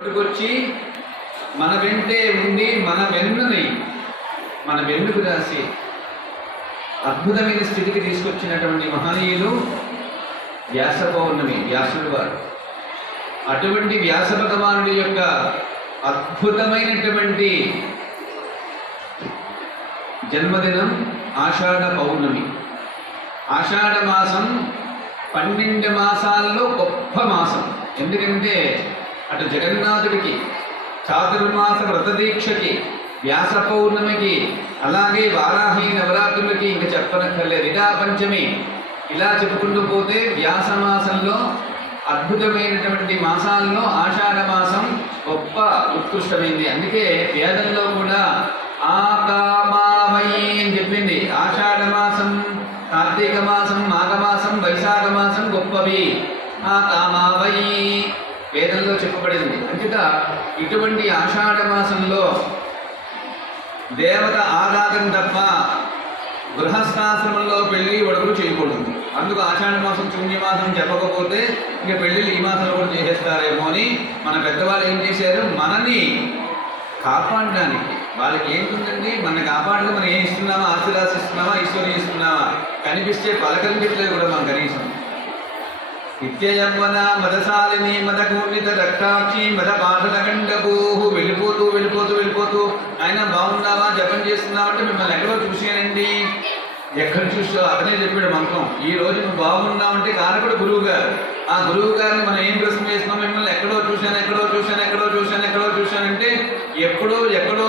వచ్చి మన వెంటే ఉండి మన వెన్నుకు రాసి అద్భుతమైన స్థితికి తీసుకొచ్చినటువంటి మహనీయులు వ్యాస పౌర్ణమి, వ్యాసుడు వారు. అటువంటి వ్యాస భగవానుడి యొక్క అద్భుతమైనటువంటి జన్మదినం ఆషాఢ పౌర్ణమి. ఆషాఢ మాసం 12 మాసాల్లో గొప్ప మాసం. ఎందుకంటే అటు జగన్నాథుడికి, చాతుర్మాస వ్రతదీక్షకి, వ్యాస పౌర్ణమికి, అలాగే వారాహి నవరాత్రులకి ఇంకా చెప్పనక్కర్లేదు. విడా పంచమి, ఇలా చెప్పుకుంటూ పోతే వ్యాసమాసంలో అద్భుతమైనటువంటి మాసాల్లో ఆషాఢ మాసం గొప్ప ఉత్కృష్టమైంది. అందుకే వేదంలో కూడా ఆకామావయి అని చెప్పింది. ఆషాఢ మాసం, కార్తీక మాసం, మాఘమాసం, వైశాఖ మాసం గొప్పవి. ఆకామావయి వేదంలో చెప్పబడింది. అంచేత ఇటువంటి ఆషాఢ మాసంలో దేవత ఆరాధన తప్ప గృహస్థాశ్రమంలో పెళ్లి వడుకులు చేయకూడదు. అందుకు ఆషాఢ మాసం శూన్యమాసం చెప్పకపోతే ఇంకా పెళ్ళిళ్ళు ఈ మాసంలో కూడా చేసేస్తారేమో అని మన పెద్దవాళ్ళు ఏం చేశారు, మనని కాపాడడానికి. వాళ్ళకి ఏంటుందండి, మన కాపాడడానికి మనం ఏం ఇస్తున్నామా, ఆశీర్వాదం ఇస్తున్నామా, ఈశ్వరుని ఇస్తున్నామా, కనిపిస్తే పలకరించట్లేదు కూడా మనం కనీసం. నిత్యయవ్వన మదశాలిని మదగూర్ణిత రక్తాక్షి మద పాఠలకండభూహు వెళ్ళిపోతూ వెళ్ళిపోతూ వెళ్ళిపోతూ ఆయన బాగున్నావా, జపం చేస్తున్నావంటే మిమ్మల్ని ఎక్కడో చూశానండి. ఎక్కడ చూసా అతనే చెప్పాడు మంత్రం. ఈ రోజు నువ్వు బాగున్నావంటే కారకుడు గురువు గారు. ఆ గురువు గారిని మనం ఏం ప్రశ్న చేస్తున్నాం, మిమ్మల్ని ఎక్కడో చూశానంటే ఎక్కడో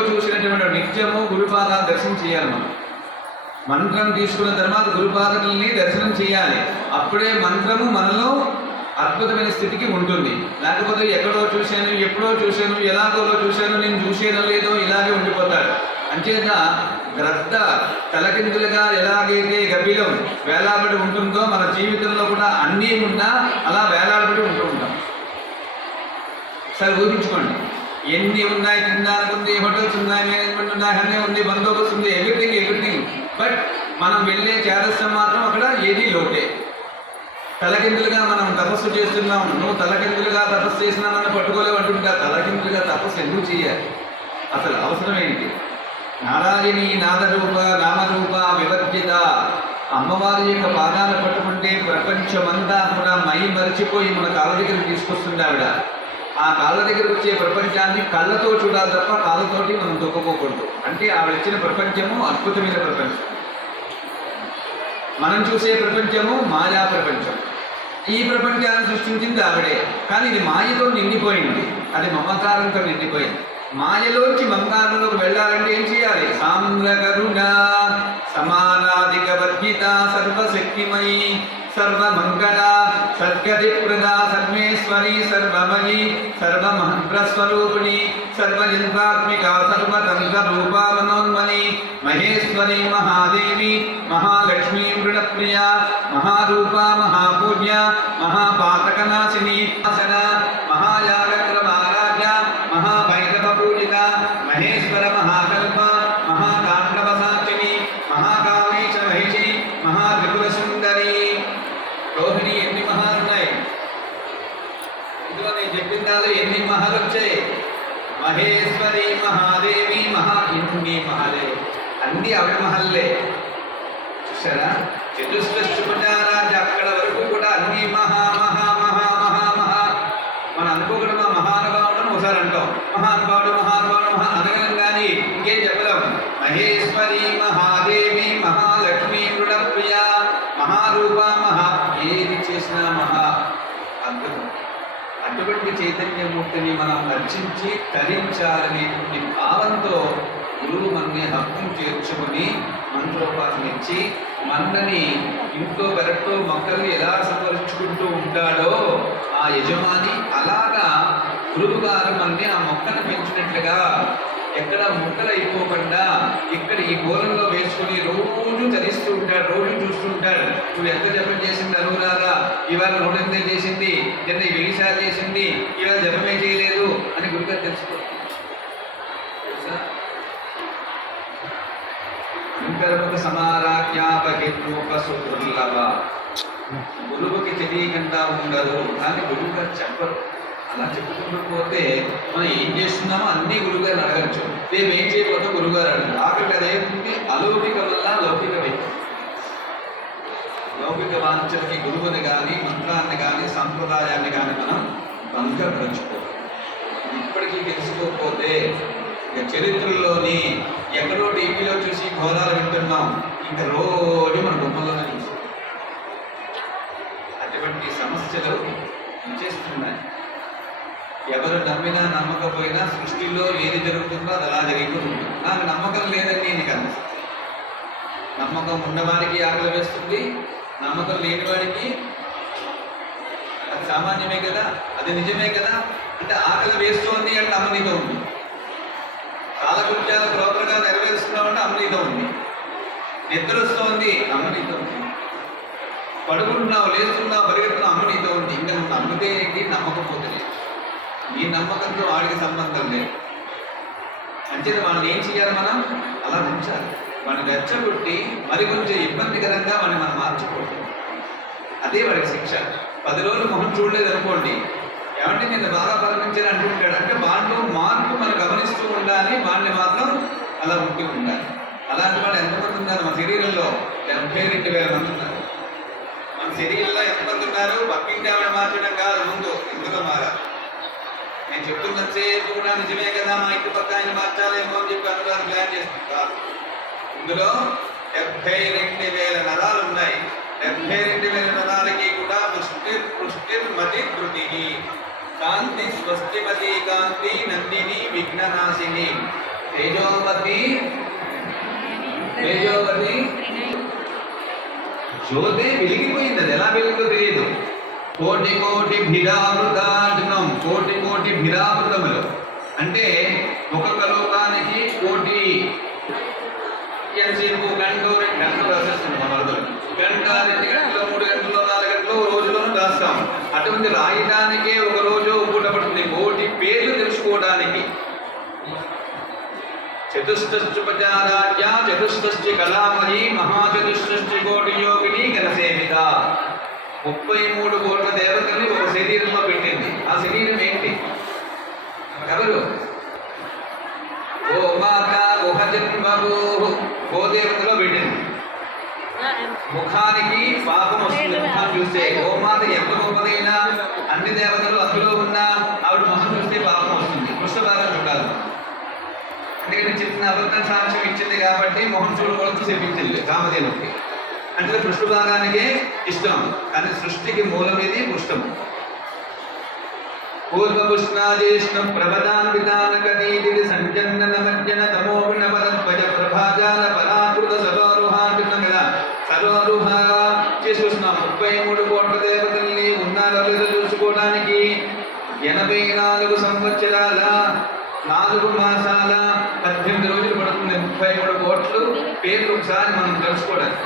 చూసినటువంటి నిత్యము గురుపాదాలు దర్శనం చేయాలి. మనం మంత్రం తీసుకున్న తర్వాత గురుపాదకుల్ని దర్శనం చేయాలి. అప్పుడే మంత్రము మనలో అద్భుతమైన స్థితికి ఉంటుంది. లేకపోతే ఎక్కడో చూశాను, ఎప్పుడో చూశాను, ఎలాగోలో చూశాను, నేను చూసేనో లేదో ఇలాగే ఉండిపోతాడు. అంచేత గ్రద్ద తలకిందులుగా ఎలాగైతే గబ్బిలం వేలాబడి ఉంటుందో మన జీవితంలో కూడా అన్నీ ఉన్నా అలా వేలాడబడి ఉంటూ ఉంటాం. సరే ఊహించుకోండి, ఎన్ని ఉన్నాయి, తినడానికి ఉంది, హోటల్స్ ఉన్నాయి, మేనేజ్మెంట్ ఉన్నాయి, అన్నీ ఉంది, బందోబస్తు ఉంది, ఎవ్రీథింగ్. బట్ మనం వెళ్ళే చేదస్సం మాత్రం అక్కడ ఏది లోటే. తలకిందులుగా మనం తపస్సు చేస్తున్నాం. నువ్వు తలకిందులుగా తపస్సు చేసినామని పట్టుకోలేవు అంటుంటా. తలకిందులుగా తపస్సు ఎందుకు చేయాలి, అసలు అవసరం ఏంటి? నారాయణి నాదరూప నామరూప వివర్జిత, అమ్మవారి యొక్క పాదాలు పట్టుకుంటే ప్రపంచమంతా కూడా మై మరిచిపోయి మన కాళ్ళ దగ్గర తీసుకొస్తుంది ఆవిడ. ఆ కాళ్ళ దగ్గర వచ్చే ప్రపంచాన్ని కళ్ళతో చూడాలి తప్ప కాళ్ళతోటి మనం తొక్కుకోకూడదు. అంటే ఆవిడ ఇచ్చిన ప్రపంచము అద్భుతమైన ప్రపంచం. మనం చూసే ప్రపంచము మాయా ప్రపంచం. ఈ ప్రపంచాన్ని సృష్టించింది ఆవిడే, కానీ ఇది మాయతో నిండిపోయింది, అది మమకారంతో నిండిపోయింది. మాయలోంచి మమకారంలోకి వెళ్ళాలంటే ఏం చేయాలి? సామ్రకరుణ సమానాధిక వర్జిత సర్వశక్తిమయి సర్వమంగళ సద్గతిప్రద సర్వేశ్వరి సర్వమయి సర్వమహంప్రస్వరూపిణి సర్వయంత్రాత్మిక సర్వతంత్రరూప మనోన్మని మహేశ్వరి మహాదేవి మహాలక్ష్మీ మృడప్రియ మహారూప మహాపూజ్య మహాపాతకనాశిని ఆసన మహాయాగక్రమారాధ్య మహాభైరవ పూజిత మహేశ్వర మహాకల్ప మహాతాండవసాక్షిణి మహాకామేశ మహిషి మహాత్రిపుర సుందరి. రోహిణి ఎన్ని మహాలు ఉన్నాయి ఇందులో నేను చెప్పిన దాలో ఎన్ని మహాలు వచ్చాయి? మహేశ్వరి మహాదేవి ఎన్ని మహాలే, అన్ని ఆవిడ మహల్లే. చూసారా, చతుష్పరాజ అక్కడ వరకు కూడా అన్ని మహా మహా మహా మహా మహా. మనం అనుకోకుండా మహానుభావుడు ఒకసారి అంటాం, మహానుభావుడు మహానుభావుడు అనగలం కానీ ఇంకేం చెప్పలేం. మహేశ్వరి మహాదేవి మహాలక్ష్మీ మృడప్రియ మహారూప ఏది చేసినా మహా అద్భుతం. అటువంటి చైతన్యమూర్తిని మనం అర్చించి తరించాలనేటువంటి భావంతో గురువు మనని హక్కును చేర్చుకొని మంత్రోపాసన ఇచ్చి మనని ఇంట్లో పెరట్లో మొక్కలు ఎలా సంరక్షించుకుంటూ ఉంటాడో ఆ యజమాని అలాగా గురువు గారు మనని ఆ మొక్కను పెంచినట్లుగా ఎక్కడ మొక్కలు అయిపోకుండా ఇక్కడ ఈ గోళంలో వేసుకుని రోజు ధరిస్తూ ఉంటాడు, రోజు చూస్తూ ఉంటాడు. నువ్వు ఎంత జపం చేసింది అనురాగా, ఇవాళ 108 చేసింది, నిన్న 1000 సార్లు చేసింది, ఇవాళ జపమే చేయలేదు అని గురుగారు తెలుసుకో. గురువుకి తెలియకుండా ఉండదు, కానీ గురువు గారు చెప్పరు. అలా చెప్పుకుంటూ పోతే మనం ఏం చేస్తున్నామో అన్నీ గురువుగారిని అడగచ్చు. రేపు ఏం చేయకపోతే గురువుగారు అడగరు. ఆఖరికి అదేంటి అలౌకిక వల్ల లౌకిక వ్యక్తి. లౌకిక వాంఛలకి గురువుని కానీ మంత్రాన్ని కానీ సంప్రదాయాన్ని కానీ మనం భంగపరచుకోవాలి. ఇప్పటికీ తెలుసుకోకపోతే ఇక చరిత్రలోని ఎక్కడో టీవీలో చూసి ఘోరాలు వింటున్నాం, ఇంకా రోజు మన బొమ్మల్లోనే చూస్తాం. అటువంటి సమస్యలు చేస్తున్నాయి. ఎవరు నమ్మినా నమ్మకపోయినా సృష్టిలో ఏది జరుగుతుందో అది అలా జరిగిపోతుంది. నాకు నమ్మకం లేదని నేను కదా. నమ్మకం ఉన్నవాడికి ఆకలి వేస్తుంది, నమ్మకం లేని వాడికి అది సామాన్యమే కదా, అది నిజమే కదా. అంటే ఆకలి వేస్తోంది అంటే అమ్మనీతో ఉంది, కాలకృత్యాలు ప్రోపర్గా నెరవేరుస్తున్నామంటే అమ్మనీతో ఉంది, నిద్ర వస్తోంది అమ్మనీతో ఉంది, పడుకుంటున్నావు లేస్తున్నావు పరిగెడుతున్నావు అమ్మనీతో ఉంది. ఇంకా నువ్వు నమ్మితే ఏంటి, నమ్మకపోతే ఈ నమ్మకంతో వాడికి సంబంధం లేదు. అంచేత వాళ్ళని ఏం చేయాలి, మనం అలా ఉంచాలి. వాడిని రెచ్చగొట్టి మరి కొంచెం ఇబ్బందికరంగా వాడిని మనం మార్చుకోవాలి. అదే వాడికి శిక్ష. 10 రోజులు మొహం చూడలేదు అనుకోండి, ఏమంటే నేను బాగా పరిగణించాను అంటుంటాడు. అంటే వాళ్ళు మార్పు మనం గమనిస్తూ ఉండాలి, వాడిని మాత్రం అలా ఉంటూ ఉండాలి. అలాంటి వాళ్ళు ఎంతమంది ఉన్నారు మన శరీరంలో? 72,000 మంది ఉన్నారు. మన శరీరంలో ఎంతమంది ఉన్నారు? పక్కింటి ఆవిడ మార్చడం కాదు, ముందు ఇందులో మారాలి. నేను చెప్తున్నంతసేపు కూడా నిజమే కదా, మా ఇంటి పక్క ఆయన మార్చాలేమో అని చెప్పి అందరూ ప్లాన్ చేస్తుంటారు. ఇందులో 72,000 నరాలు ఉన్నాయి. 72,000 నరాలకి కూడా పుష్టిర్మతి ధృతి కాంతి స్వస్తిమతి కాంతి నందిని విఘ్ననాశిని తేజోవతి జ్యోతి వెలిగిపోయింది. అది ఎలా వెలుగుతో తెలియదు. కోటి కోటి భిరామృతాంటున్నాం. కోటి కోటి భిరామృతములు అంటే ఒక్కొక్క లోకానికి కోటి. ఎంతసేపు గంట 2 గంటలు రాసేస్తుంది మన వరదలు. గంట 2 గంటలు 3 గంటలు 4 గంటలు రోజులోనూ రాస్తాం. అటువంటి రాయడానికే ఒక రోజు పూట పడుతుంది. కోటి పేర్లు తెలుసుకోవడానికి. చతుష్టశ్చుపచారాజ్య చతుష్టశ్చి కళామయి మహాచతుష్టశ్చి కోటి యోగిని గణసేవిత. 33 కోట్ల దేవతల్ని ఒక శరీరంలో పెట్టింది. ఆ శరీరం ఏంటి? ఎవరు? గోమాత గుహజన్మభూ గోదేవతలో పెట్టింది. ముఖానికి పాపం వస్తుంది. ముఖాన్ని చూస్తే గోమాత ఎంత గొప్పదైనా అన్ని దేవతలు అందులో ఉన్నా ఆవిడ ముఖం చూస్తే పాపం వస్తుంది. పృష్ఠభాగం చూడాలి. అందుకని చిన్న అబద్ధం సాక్ష్యం ఇచ్చింది కాబట్టి మొహం చూడకూడదు చెప్పించింది కామధేనుకి. అంటే పృష్ఠభాగానికే ఇష్టం, కానీ సృష్టికి మూలమేది పృష్ఠము. పూర్వపుష్ణాదేష్ణం ప్రబదాన్వితానకనీతి సంజన్నన మజ్జన తమో గుణపదధ్వజ ప్రభాజాల పరాకృత సరోరుహాంటున్నాం కదా. సరోరుహ చేసుకొస్తున్నాం. 33 కోట్ల దేవతల్ని ఉన్నారో లేదో చూసుకోవడానికి 84 సంవత్సరాల 4 మాసాల 18 రోజులు పడుతుంది. 33 కోట్లు పేర్లు ఒకసారి మనం తెలుసుకోవడానికి.